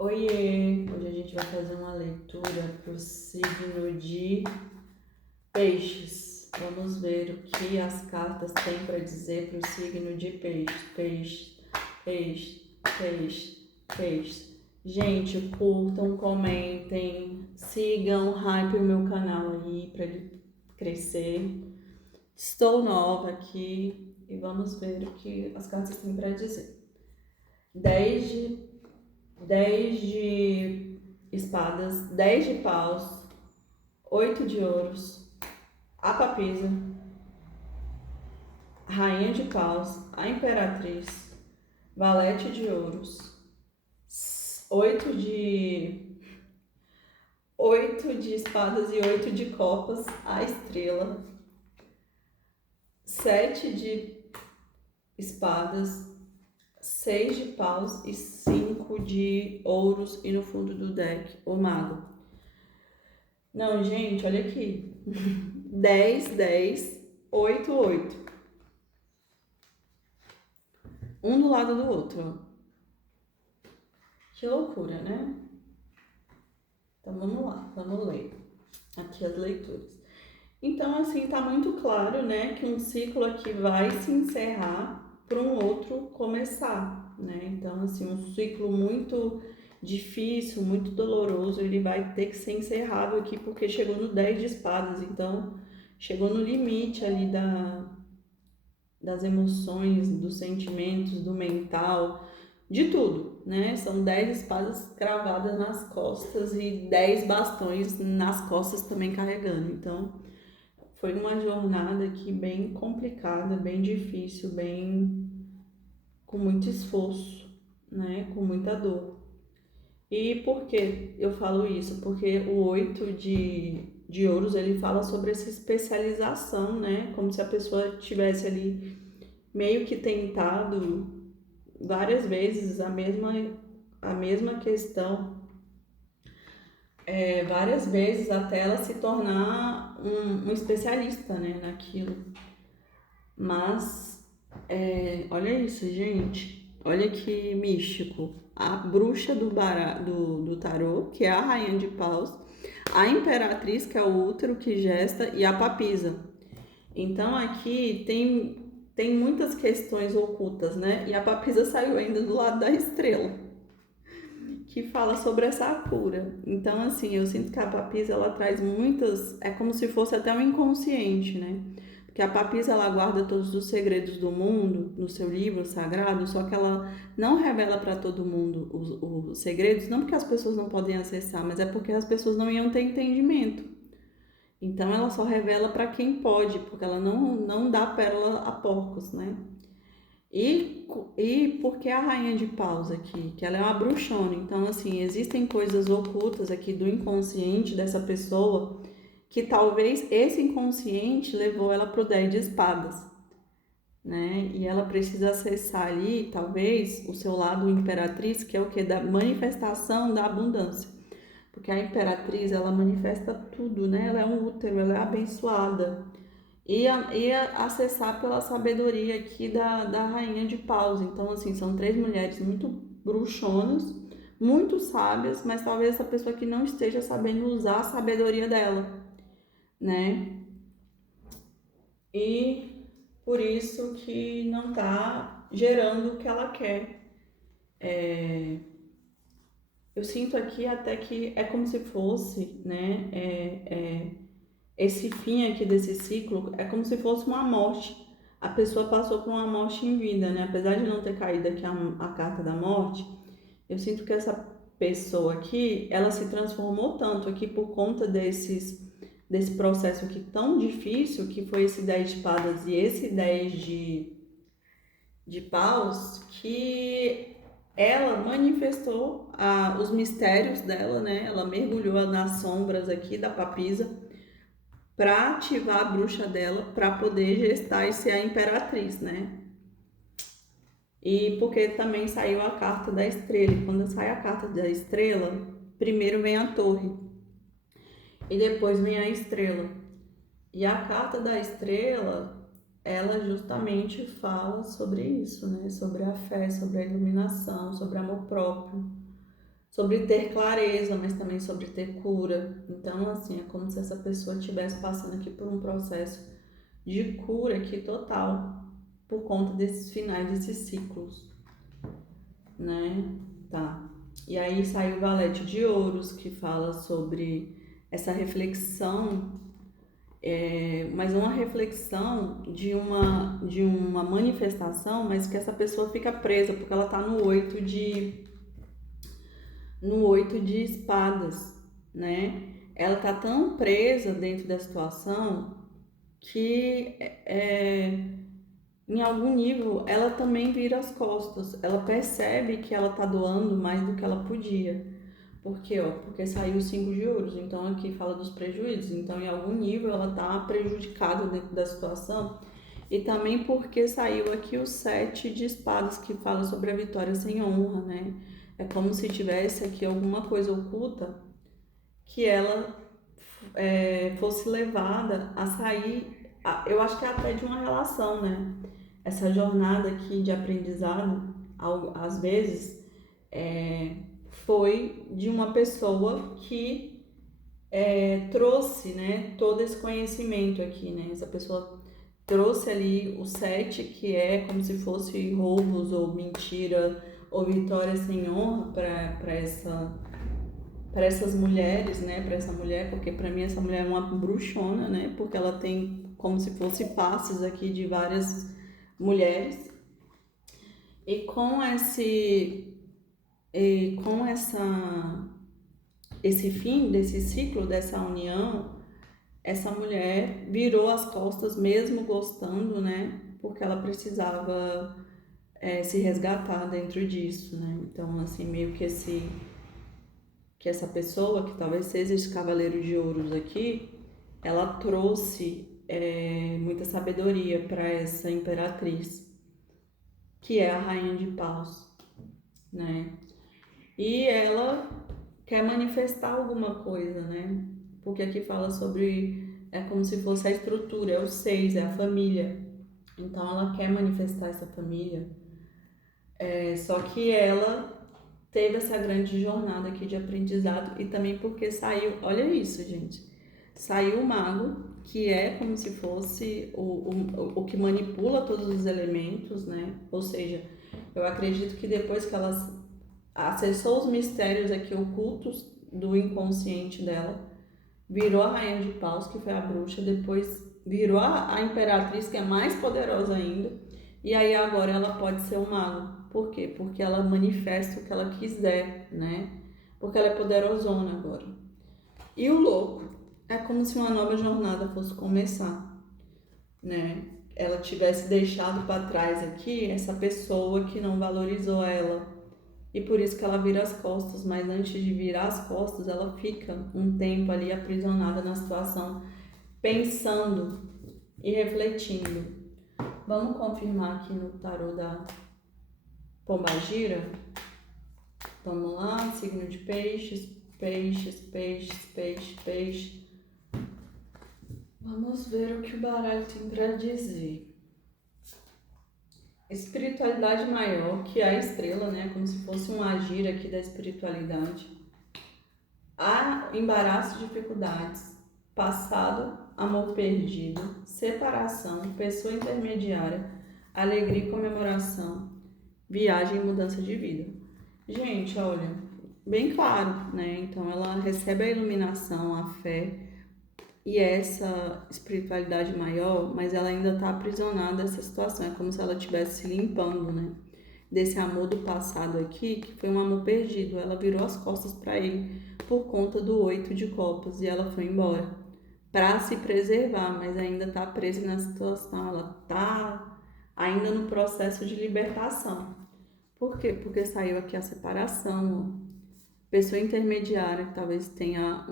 Oiê! Hoje a gente vai fazer uma leitura para o signo de Peixes. Vamos ver o que as cartas têm para dizer para o signo de Peixes. Peixes, peixes, peixes, peixes. Gente, curtam, comentem, sigam, hype o meu canal aí para ele crescer. Estou nova aqui e vamos ver o que as cartas têm para dizer. 10 de espadas, 10 de paus, 8 de ouros, a papisa, rainha de paus, a imperatriz, valete de ouros, 8 de 8 de espadas e 8 de copas, a estrela, 7 de espadas, 6 de paus e 5 de ouros e no fundo do deck, o mago. Não, gente, olha aqui. 10, 10, 8, 8. Um do lado do outro. Que loucura, né? Então vamos lá, vamos ler aqui as leituras. Então, assim, tá muito claro, né, que um ciclo aqui vai se encerrar para um outro começar, né? Então, assim, um ciclo muito difícil, muito doloroso, ele vai ter que ser encerrado aqui porque chegou no 10 de espadas, então chegou no limite ali das emoções, dos sentimentos, do mental, de tudo, né? São 10 espadas cravadas nas costas e 10 bastões nas costas também carregando. Então, foi uma jornada aqui bem complicada, bem difícil, bem com muito esforço, né? Com muita dor. E por que eu falo isso? Porque o 8 de ouros, ele fala sobre essa especialização, né? Como se a pessoa tivesse ali meio que tentado várias vezes a mesma questão, várias vezes até ela se tornar um especialista, né, naquilo. Mas, olha isso, gente. Olha que místico. A bruxa do tarô, que é a rainha de paus, a imperatriz, que é o útero que gesta, e a papisa. Então aqui tem muitas questões ocultas, né? E a papisa saiu ainda do lado da estrela, que fala sobre essa cura. Então, assim, eu sinto que a papisa, ela traz muitas... É como se fosse até um inconsciente, né? Porque a papisa, ela guarda todos os segredos do mundo no seu livro sagrado, só que ela não revela para todo mundo os segredos, não porque as pessoas não podem acessar, mas é porque as pessoas não iam ter entendimento. Então ela só revela para quem pode, porque ela não dá pérola a porcos, né? E porque a rainha de paus aqui, que ela é uma bruxona, então assim, existem coisas ocultas aqui do inconsciente dessa pessoa que talvez esse inconsciente levou ela pro 10 de espadas, né? E ela precisa acessar ali, talvez, o seu lado imperatriz, que é o que? Da manifestação da abundância. Porque a imperatriz, ela manifesta tudo, né? Ela é um útero, ela é abençoada. E acessar pela sabedoria aqui da rainha de paus. Então, assim, são 3 mulheres muito bruxonas, muito sábias, mas talvez essa pessoa que não esteja sabendo usar a sabedoria dela, né? E por isso que não tá gerando o que ela quer. Eu sinto aqui até que é como se fosse, né? Esse fim aqui desse ciclo é como se fosse uma morte. A pessoa passou por uma morte em vida, né? Apesar de não ter caído aqui a carta da morte, eu sinto que essa pessoa aqui, ela se transformou tanto aqui por conta desse processo aqui tão difícil, que foi esse 10 de espadas e esse 10 de paus, que ela manifestou os mistérios dela, né? Ela mergulhou nas sombras aqui da papisa para ativar a bruxa dela para poder gestar e ser a imperatriz, né? E porque também saiu a carta da estrela. E quando sai a carta da estrela, primeiro vem a torre e depois vem a estrela. E a carta da estrela, ela justamente fala sobre isso, né? Sobre a fé, sobre a iluminação, sobre amor próprio, sobre ter clareza, mas também sobre ter cura. Então, assim, é como se essa pessoa estivesse passando aqui por um processo de cura aqui total, por conta desses finais, desses ciclos, né? Tá. E aí saiu o Valete de Ouros, que fala sobre essa reflexão, mas uma reflexão de uma manifestação, mas que essa pessoa fica presa, porque ela tá no 8 de espadas, né? Ela tá tão presa dentro da situação que em algum nível ela também vira as costas. Ela percebe que ela tá doando mais do que ela podia. Por quê? Porque saiu o 5 de ouros, então aqui fala dos prejuízos. Então, em algum nível, ela tá prejudicada dentro da situação. E também porque saiu aqui o 7 de espadas, que fala sobre a vitória sem honra, né? É como se tivesse aqui alguma coisa oculta que ela fosse levada a sair, eu acho que é até de uma relação, né? Essa jornada aqui de aprendizado, às vezes, foi de uma pessoa que trouxe, né, todo esse conhecimento aqui, né? Essa pessoa trouxe ali o 7, que é como se fosse roubos ou mentira ou vitória sem honra para essas mulheres, né? Para essa mulher, porque para mim essa mulher é uma bruxona, né? Porque ela tem como se fosse passes aqui de várias mulheres. E com esse fim desse ciclo, dessa união, essa mulher virou as costas mesmo gostando, né? Porque ela precisava se resgatar dentro disso, né? Então, assim, meio que essa pessoa, que talvez seja esse cavaleiro de ouros aqui, ela trouxe muita sabedoria para essa imperatriz, que é a rainha de paus, né? E ela quer manifestar alguma coisa, né? Porque aqui fala sobre, é como se fosse a estrutura, é o 6, é a família. Então ela quer manifestar essa família, só que ela teve essa grande jornada aqui de aprendizado e também porque saiu, olha isso, gente, saiu o mago, que é como se fosse o que manipula todos os elementos, né? Ou seja, eu acredito que depois que ela acessou os mistérios aqui ocultos do inconsciente dela, virou a rainha de paus, que foi a bruxa, depois virou a imperatriz, que é mais poderosa ainda, e aí agora ela pode ser o mago. Por quê? Porque ela manifesta o que ela quiser, né? Porque ela é poderosona agora. E o louco é como se uma nova jornada fosse começar, né? Ela tivesse deixado para trás aqui essa pessoa que não valorizou ela, e por isso que ela vira as costas, mas antes de virar as costas, ela fica um tempo ali aprisionada na situação, pensando e refletindo. Vamos confirmar aqui no tarô da Pombagira? Vamos lá, signo de peixes, peixes, peixes, peixes, peixes. Vamos ver o que o baralho tem para dizer. Espiritualidade maior, que é a estrela, né? Como se fosse um agir aqui da espiritualidade. Há embaraço, dificuldades, passado, amor perdido, separação, pessoa intermediária, alegria e comemoração, viagem e mudança de vida. Gente, olha, bem claro, né? Então ela recebe a iluminação, a fé e essa espiritualidade maior, mas ela ainda está aprisionada nessa situação. É como se ela estivesse se limpando, né? Desse amor do passado aqui, que foi um amor perdido. Ela virou as costas para ele por conta do 8 de copas e ela foi embora para se preservar, mas ainda está presa na situação. Ela está ainda no processo de libertação. Por quê? Porque saiu aqui a separação, ó. Pessoa intermediária, que talvez tenha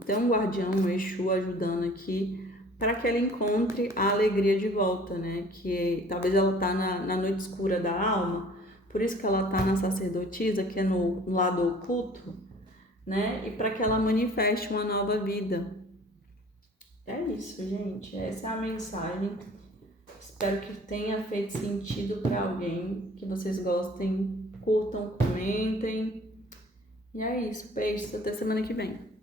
até um guardião, um Exu ajudando aqui, para que ela encontre a alegria de volta, né? Que talvez ela tá na noite escura da alma, por isso que ela tá na sacerdotisa, que é no lado oculto, né? E para que ela manifeste uma nova vida. É isso, gente. Essa é a mensagem. Espero que tenha feito sentido para alguém, que vocês gostem, curtam, comentem. E é isso, beijos, até semana que vem.